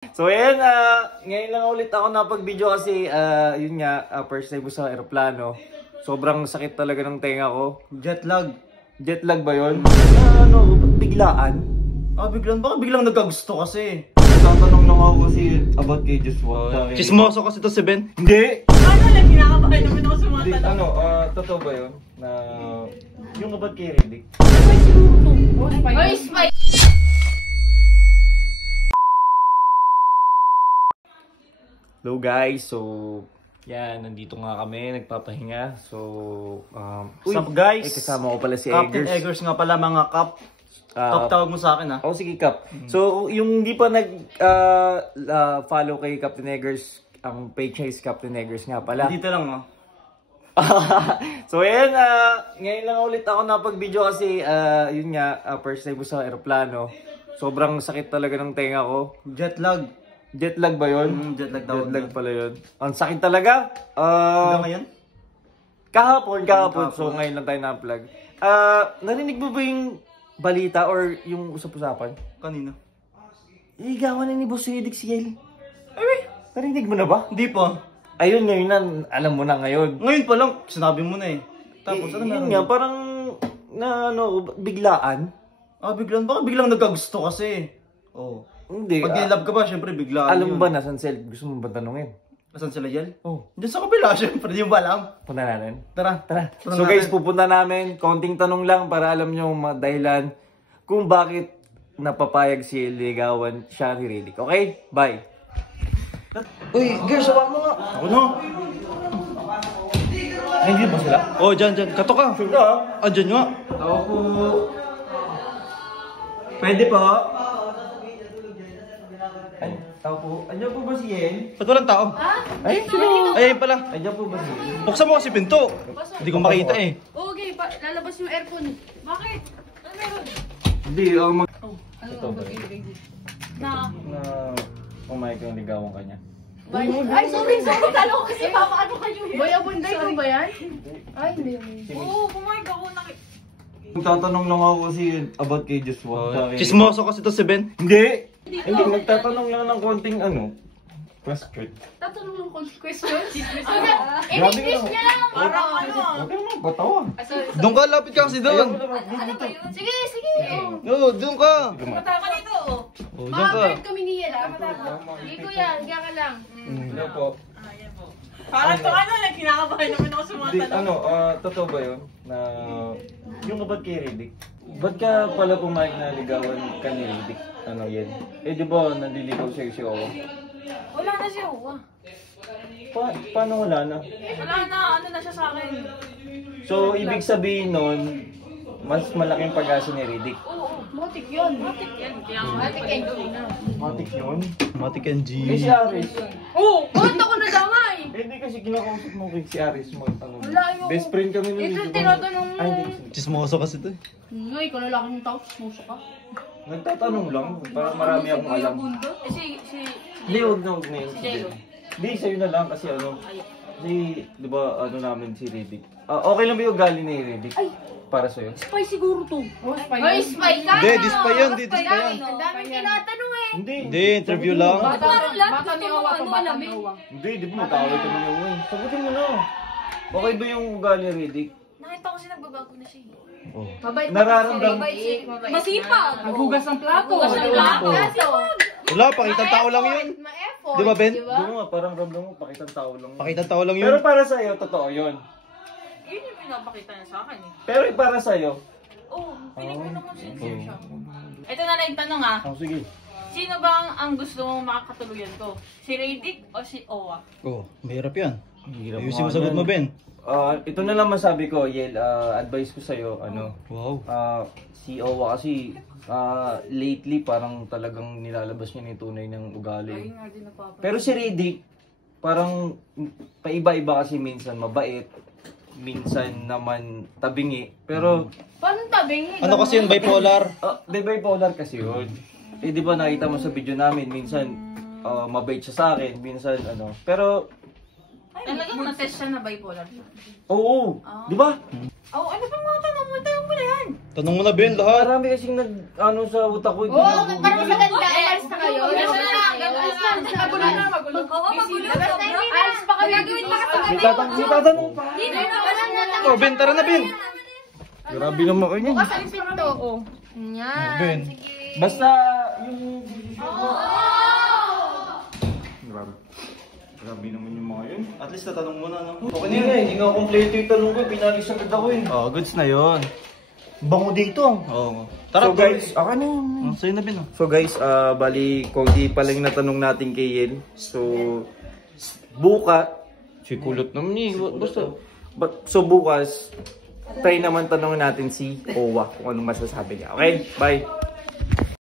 So ayan, ngayon lang ulit ako napag-video kasi yun nga, first time ko sa aeroplano. Sobrang sakit talaga ng tenga ko. Jet lag. Jet lag ba yun? Biglaan? Biglang nagkagusto kasi. Tatanong lang ako kasi about kay Joshua. Chismoso kasi to si Ben. Hindi! Ano lang, kinakabahan naman ako sa mga Hindi, tanong. totoo ba yun? Na yung about kay Riddick? Oy, spy! Hello guys, so yan, nandito nga kami, nagpapahinga. So, What's up guys? kasama ko pala si Captain Eggers. Eggers nga pala mga Cap. Cap tawag mo sa akin ha. Oh, sige Cap. So, yung hindi pa follow kay Captain Eggers, ang page niya is Captain Eggers nga pala. Dito lang no. So ayan, ngayon lang ulit ako napag-video kasi yun nga, first time ko sa aeroplano. Sobrang sakit talaga ng tenga ko. Jet lag. Jet lag ba yun? Jet lag Jet lag pala yun. Ang sakit talaga. Hanggang ngayon? Kahapon. So ngayon lang tayo na-vlog. Narinig mo ba yung balita or yung usap-usapan? Kanina. Igawan na ni Boss Riddick si Yel. Narinig mo na ba? Hindi pa. Ayun, ngayon na, alam mo na ngayon. Ngayon pa lang, sinabi mo na eh. Tapos ano yun meron? nga, parang biglaan. Biglang nagkagusto kasi. Oh. Hindi. Pag nilove ka ba, syempre biglaan Alam yun. ba nasan sila? Gusto mo ba tanungin? Asan sila Yel? Oh. Diyan sa kabila, syempre. Di mo ba alam? Punta natin. Tara. Tara. So guys, pupunta namin. Konting tanong lang para alam nyo mga dahilan kung bakit napapayag si ligawan siya ni Riddick. Okay? Bye. Uy, girls, sawa mo nga. Ako no. Hindi ba sila? Oh, dyan. Kato ka. Sure ka? Dyan nga. Ako po. Pwede po. Tao po. Andiyan po ba si Yen? Ba't walang tao? Ay, sino? Ay, ayun pala. Andiyan po ba si Yen? Buksan mo kasi pinto. Hindi ko makita eh. Okay, lalabas yung aircon. Bakit? Ano meron? Hindi, Ano ito ba? Na... Pumayag yung ligawan kanya. Ay, sorry. Talo ko kasi papaano kayo yun. Boy, abunday ko ba yan? Ay, hindi. Oo, pumayag ako. Nagtatanong lang ako kasi about kay Joshua. Chismoso kasi to si Ben. Hindi! Hindi, nagtatanong lang ng konting question. Tatanong ng question? Grabe In-English ka niya lang. Parang Huwag ka naman, batawa. Doon ka, lapit ka kasi doon. Sige. Oo, doon ka. Mataka dito, oh. Oh, doon Mga ka. bird kami ni Yel, mataka. Ligo yan, kaya ka lang. Hello po. Parang to kinakabahan naman ako sa mga Hindi, totoo ba yun? Na yung about kay Riddick? Ba't ka pala pumayag na ligawan ka ni Riddick? Yan? Eh di ba nandiligaw siya si Owa? Wala na siya, oh. Paano wala na? Wala na, ano na siya sa akin. So, ibig sabihin nun, mas malaking pag-asa ni Riddick. Oo, matik yun. Matik yan. Matik yan. Matik yun? Matik and G. Eh si Aris. Oo, bakit ako nadamay? Hindi kasi kinakausap mo kay si Aris mo. Wala yun. Best friend kami nun. Ito, tinatanong mo. Ay, hindi. Chismoso kasi to eh. Ngay, ikaw lalaki ng tao, smuso ka. Nagtatanong lang. Para marami akong alam. Eh, si... Hindi, huwag na yun. Si Jayo. Hindi, sa'yo na lang kasi kasi, di ba, namin si Riddick. Okay lang ba yung ugali ni Riddick? Para sa'yo? Spy siguro to. Oh, spy. Ay, spy ka! Hindi, di spy yan, di spy yan. Ang daming tinatanong eh. Hindi. Hindi, interview lang. Bakit parang lahat gusto mo alamin? Hindi, di ba magkaway kami yung sagutin mo na. Okay ba yung ugali ni Riddick? Nakita ko siya nagbabago na siya. Oh. Mabait Nararamdam. Masipag. Naghugas ng plato. Hugas ng plato. Wala, pakitang tao lang yun. Ma-effort. Di ba, Ben? Diba? Di ba, parang ramdam mo, pakitang tao lang. Pakitang tao lang yun. Pero para sa'yo, totoo yun. Yun yung pinapakita niya sa akin eh. Pero para sa'yo, Oo, piling ko naman sincere siya. Ito na lang yung tanong ah. sige. Sino bang ang gusto mong makakatuluyan ko? Si Riddick o si Owa? Oh, mahirap yan. Hirap Ayusin mo sagot mo, Ben. Ito na lang masabi ko, Yel, advice ko sa'yo, Wow. si Owa kasi lately parang talagang nilalabas niya yung tunay ng ugali. nga din napapagod. Pero si Riddick, parang paiba-iba kasi minsan mabait, minsan naman tabingi. Pero, Paano tabing? Ano kasi yun, bipolar? di bipolar kasi yun. Eh di ba nakita mo sa video namin, minsan mabait siya sa akin, minsan Pero, Talagang na-test siya na bipolar. oo, di ba? Oh, ano pa mga tanong mo? Tanong mo na yan. Tanong mo na, Ben, lahat. Marami kasing sa utak ko. Oo, parang sa ganda. Alas na kayo. Alas na lang. Magulo. Oo, magulo. Alis pa kami. Gagawin pa kasi kami. May tatanong pa. Oh, Ben, tara na, Ben. Grabe naman kayo. Bukas ang pinto. Oh. Yan. Ben. Sige. Basta yung... Grabe. Grabe naman yung mga yun. At least tatanong mo na, no? Okay na yun, hindi nga kompleto yung tanong ko. Pinalis agad ako eh. Oh, goods na yun. Bango dito. Oo. Tara, So guys, ako na yun. Oh, sa'yo na, Ben, oh. So guys, bali, konti pa lang natanong natin kay Yen. So, si kulot naman eh. Basta. So bukas, try naman tanongin natin si Owa kung anong masasabi niya. Okay? Bye!